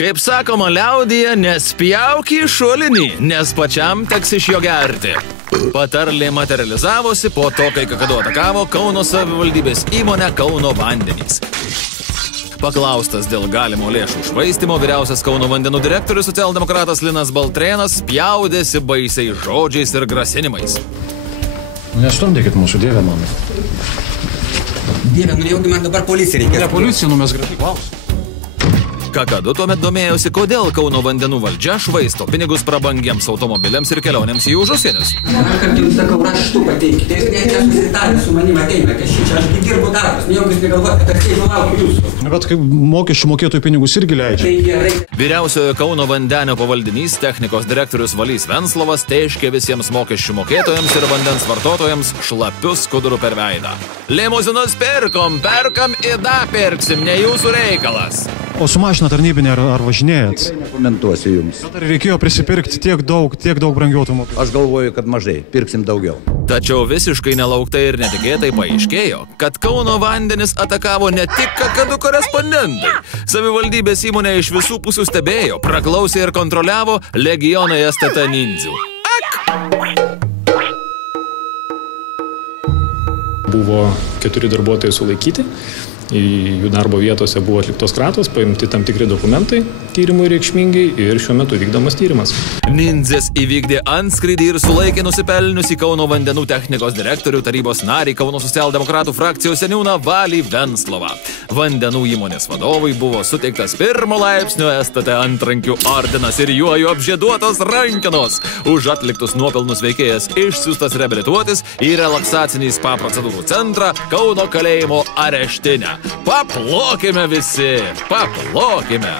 Kaip sakoma liaudyje, nespjauk į šulinį, nes pačiam teks iš jo gerti. Patarlė materializavosi po to, kai kakadu atakavo Kauno savivaldybės įmonę Kauno vandenys. Paklaustas dėl galimo lėšų švaistymo, vyriausias Kauno vandenų direktorius socialdemokratas Linas Baltrėnas spjaudėsi baisiais žodžiais ir grasinimais. Nestumdėkit mūsų, Dieve mano. Dieve, nejaugi man dabar policija reikia. Ne policija, mes gražiai klausim. Kakadu tuomet domėjosi, kodėl Kauno vandenų valdžia švaisto pinigus prabangiems automobiliams ir kelionėms į užsienius. Aš kart jums sakau, raštu pateikite, jūs nesusitarė su manim ateina, kad šičia, aš dirbu darbus, nejaugi negalvoti, kad aš laukiu jūsų. Bet kaip mokesčių mokėtojų pinigus irgi leidžia. Tai gerai. Vyriausiojo Kauno vandenio pavaldinys technikos direktorius Valys Venslovas teiškė visiems mokesčių mokėtojams ir vandens vartotojams šlapius skudurų per veidą. Limuzinus perkam ir pirksim, ne jūsų reikalas. O su mašina tarnybinė ar važinėjat? Komentuosiu jums. Bet ar reikėjo prisipirkti tiek daug brangių automobilių? Aš galvoju, kad mažai. Pirksim daugiau. Tačiau visiškai nelauktai ir netikėtai paaiškėjo, kad Kauno vandenis atakavo ne tik kakadu korespondentai. Savivaldybės įmonė iš visų pusių stebėjo, praklausė ir kontroliavo legionai STT nindzių. Buvo 4 darbuotojai sulaikyti. Jų darbo vietose buvo atliktos kratos, paimti tam tikri dokumentai tyrimui reikšmingai ir šiuo metu vykdomas tyrimas. Nindzės įvykdė antskrydį ir sulaikė nusipelniusį Kauno vandenų technikos direktorių tarybos narį Kauno socialdemokratų frakcijos seniūną Valį Venslovą. Vandenų įmonės vadovui buvo suteiktas 1 laipsnio STT antrankių ordinas ir juoju apžieduotos rankenos. Už atliktus nuopelnus veikėjas išsiųstas reabilituotis į relaksacinį spa procedūrų centrą Kauno kalėjimo areštinę. Paplokime visi, paplokime.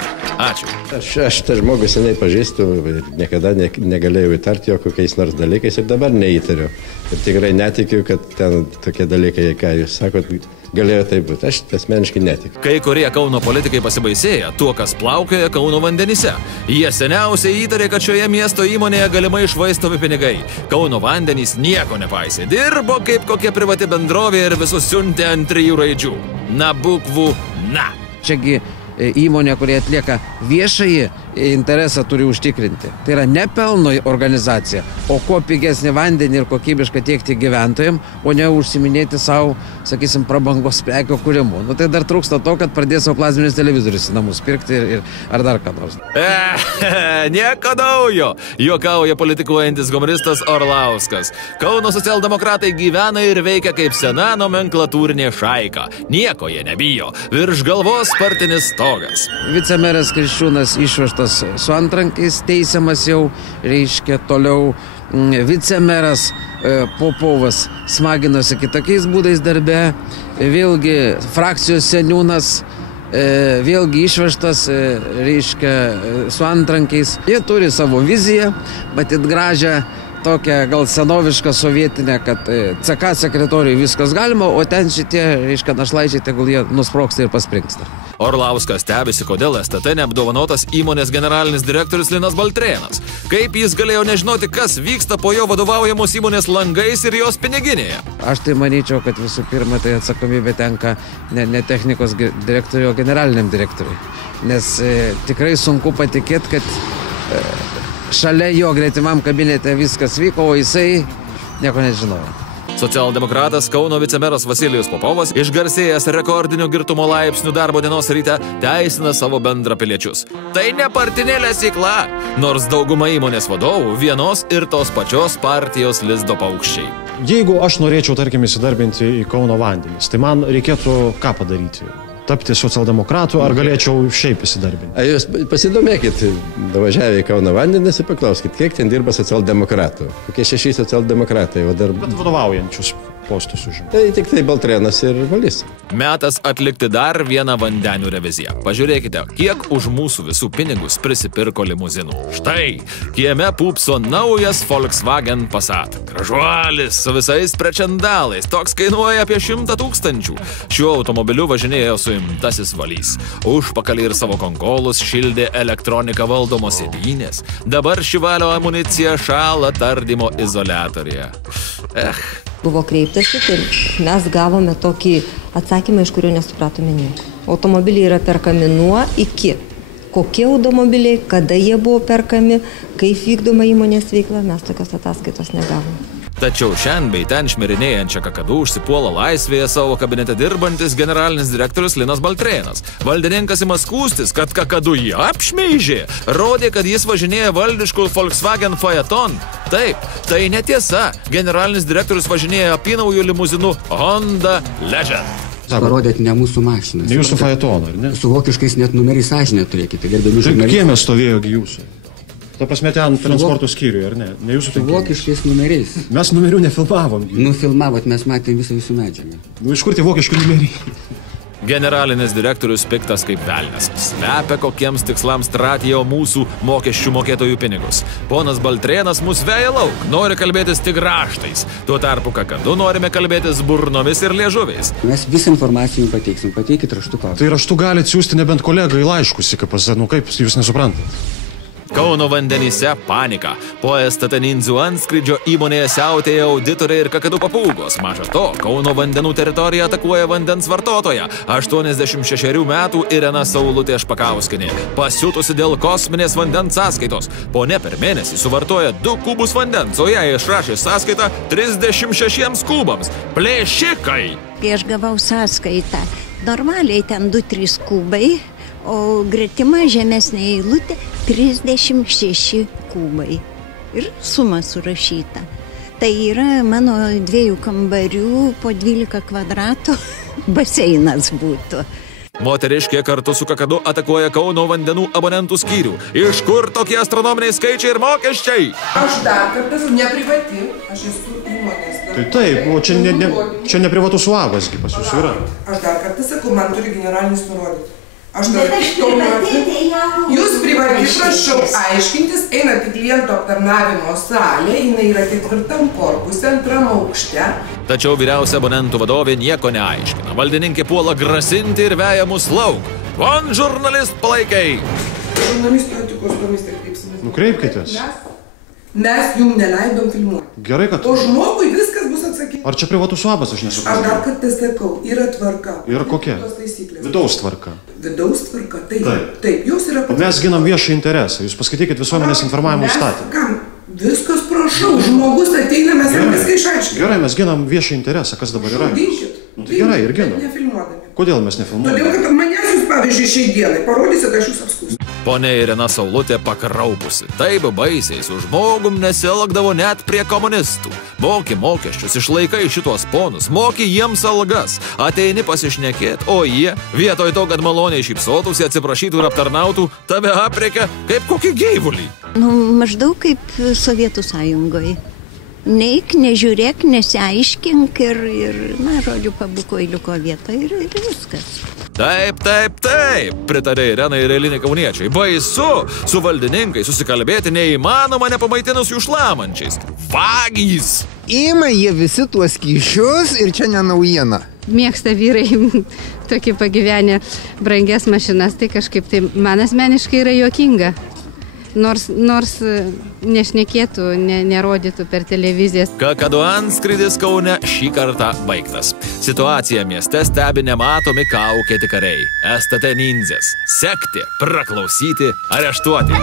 Ačiū. Aš tą žmogų seniai pažįstu ir niekada negalėjau įtarti jo kokiais nors dalykais ir dabar neįtariu. Ir tikrai netikiu, kad ten tokie dalykai, ką jūs sakot, galėjo tai būti. Aš asmeniškai netikiu. Kai kurie Kauno politikai pasibaisėja tuo, kas plaukioja Kauno vandenyse. Jie seniausiai įtarė, kad šioje miesto įmonėje galimai švaistomi pinigai. Kauno vandenys nieko nepaisė. Dirbo kaip kokia privati bendrovė ir visus siuntė ant 3 raidžių. Na bukvų na. Čiagi įmonė, kurie atlieka viešąjį interesą, turi užtikrinti. Tai yra ne pelno organizacija, o kuo pigesnį vandenį ir kokybišką tiekti gyventojams, o ne užsiminėti savo, sakysim, prabangos prekių kūrimu. Tai dar trūksta to, kad pradės savo plazminius televizorius į namus pirkti ar dar ką nors. Nieko naujo, juokauja politikuojantis humoristas Orlauskas. Kauno socialdemokratai gyvena ir veikia kaip sena nomenklatūrinė šaika. Nieko jie nebijo. Virš galvos partinis stogas. Vicemeras Kriščiūnas išvežtas su antrankiais, teisiamas jau, reiškia toliau vicemeras Popovas smaginosi kitokiais būdais darbe, vėlgi frakcijos seniūnas vėlgi išvežtas, reiškia, su antrankiais. Jie turi savo viziją, matyt gražią, tokią gal senovišką sovietinę, kad CK sekretoriui viskas galima, o ten šitie, reiškia, našlaičiai, tegul jie nusprogsta ir paspringsta. Orlauskas stebisi, kodėl STT neapdovanotas įmonės generalinis direktorius Linas Baltrėnas. Kaip jis galėjo nežinoti, kas vyksta po jo vadovaujamos įmonės langais ir jos piniginėje? Aš tai manyčiau, kad visų pirma tai atsakomybė tenka ne technikos direktoriui, o generaliniam direktoriui. Nes tikrai sunku patikėti, kad šalia jo gretimam kabinete viskas vyko, o jisai nieko nežinojo. Socialdemokratas Kauno vicemeras Vasilijus Popovas, išgarsėjęs rekordinių girtumo laipsnių darbo dienos ryte, teisina savo bendrapiliečius. Tai ne partinė lesykla, nors dauguma įmonės vadovų vienos ir tos pačios partijos lizdo paukščiai. Jeigu aš norėčiau, tarkim, įsidarbinti į Kauno vandenis, tai man reikėtų ką padaryti? Tapti socialdemokratų, ar galėčiau šiaip įsidarbinti? Jūs pasidomėkit, važiavę į Kauno vandenis ir paklauskit, kiek ten dirba socialdemokratų. Kokie 6 socialdemokratai, o dar... Bet vadovaujančius postus užima. Tai tik tai Baltrėnas ir Valys. Metas atlikti dar vieną vandenių reviziją. Pažiūrėkite, kiek už mūsų visų pinigus prisipirko limuzinų. Štai, kieme pūpso naujas Volkswagen Passat. Gražuolis, su visais prečendalais, toks kainuoja apie 100 000. Šiuo automobiliu važinėjo suimtasis Valys. Užpakalį ir savo konkolus šildė elektronika valdomos sėdynės. Dabar šivalio amunicija šąla tardymo izoliatorėje. Buvo kreiptasi, tai mes gavome tokį atsakymą, iš kurio nesupratome nieko. Automobiliai yra perkami nuo iki. kokie automobiliai, kada jie buvo perkami, kaip vykdoma įmonės veikla, mes tokios ataskaitos negavom. Tačiau šiandien bei ten šmirinėjančią kakadu užsipuola laisvėje savo kabinete dirbantis generalinis direktorius Linas Baltrėnas. Valdininkas ima skųstis, kad kakadu jį apšmeižė. Rodė, kad jis važinėja valdiškų Volkswagen Phaeton. Taip, tai netiesa. Generalinis direktorius važinėja apynaujų limuzinu Honda Legend. Parodėt ne mūsų mašiną. Ne jūsų Phaeton, ar ne? Su vokiškais net numeriais sąžinę turėkite, gerbiami žurnalistai. Kieme stovėjogi jūsų? Ta prasme, ten transporto skyriui, ar ne? Ne jūsų Su vokiškais numeriais. Mes numerių nefilmavom. Nufilmavot, mes matėm visą jūsų medžiagą. Nu, iš kur tie vokiški numeriai? Generalinis direktorius piktas kaip velnias. Slepia kokiems tikslams tratėjo mūsų mokesčių mokėtojų pinigus. Ponas Baltrėnas mus veja lauk, nori kalbėtis tik raštais. Tuo tarpu kakadu norime kalbėtis burnomis ir liežuviais. Mes visą informaciją jums pateiksim, pateikit raštu klausimą. Tai raštu galite siūsti nebent kolegai laiškus, kaip jūs nesuprantat. Kauno vandenyse panika. Po STT Ninzių antskrydžio įmonėje siautėja auditoriai ir kakadu papūgos. Maža to, Kauno vandenų teritoriją atakuoja vandens vartotoja. 86 metų Irena Saulutė Špakauskinė. Pasiutusi dėl kosminės vandens sąskaitos. Ponė per mėnesį suvartoja 2 kubus vandens, o jai išrašė sąskaitą 36 kubams. Plėšikai! Kai aš gavau sąskaitą, normaliai ten 2-3 kubai, o gretima žemesnė eilutė 36 kubai. Ir suma surašyta. Tai yra mano 2 kambarių po 12 kvadratų baseinas būtų. Moteriškė kartu su kakadu atakuoja Kauno vandenų abonentų skyrių. Iš kur tokie astronominiai skaičiai ir mokesčiai? Aš dar kartą neprivati, aš esu įmonės. Tai taip, o čia ne privatus uabasgi pas jūs yra. Aš dar kartą sakau, man turi generalinis nurodyti. Aš dar jūs privati, prašau aiškintis, einat į kliento aptarnavimo salę, jinai yra 4 korpuse, 2 aukšte. Tačiau vyriausia abonentų vadovė nieko neaiškina. Valdininkė puola grasinti ir veja mus lauk. Von žurnalist palaikai! Žurnalistų etikos komisija kreipsimės. Nukreipkitės. Mes jums neleidom filmuoti. Gerai, kad... O žmogui viskas bus atsakyta. Ar čia privatus uabas, aš nesuprantu? Aš dar kartą sakau, yra tvarka. Yra kokia? Vidaus tvarka. Vidaus tvarka, taip, jūs yra... Mes ginam viešą interesą, jūs paskaitykit visuomenės informavimo įstatymą. Kam? Viskas prašau, žmogus ateina, mes jam viską išaiškiname. Gerai, mes ginam viešą interesą, kas dabar yra. Tai gerai, ir ginam. Nefilmuodami. Kodėl mes nefilmuodami? Todėl, kad manęs jūs, pavyzdžiui, šiai dienai parodysit, aš jūs apskūsiu. Ponia Irena Saulutė pakraupusi. Taip baisiai su žmogum nesielgdavo net prie komunistų. Moki mokesčius, išlaikai šitos ponus, moki jiems algas. Ateini pasišnekėt, o jie, vietoj to, kad maloniai šypsotųsi, atsiprašytų ir aptarnautų, tave aprėkia kaip kokį gyvulį. Maždaug kaip Sovietų Sąjungoje. Neik, nežiūrėk, nesiaiškink ir žodžiu, pabūk eiliuko vietą ir viskas. Taip, pritarė Irenai ir eiliniai kauniečiai. Baisu, su valdininkais susikalbėti neįmanoma nepamaitinus jų šlamančiais. Vagys! Ima jie visi tuos kyšius ir čia ne naujiena. Mėgsta vyrai tokį pagyvenę brangias mašinas, tai kažkaip tai man asmeniškai yra juokinga. Nors nešnekėtų, nerodytų per televizijas. Kakadu antskrydis Kaune šį kartą baigtas. Situaciją mieste stebi nematomi kaukėti kariai. STT Ninzės. Sekti, praklausyti, areštuoti.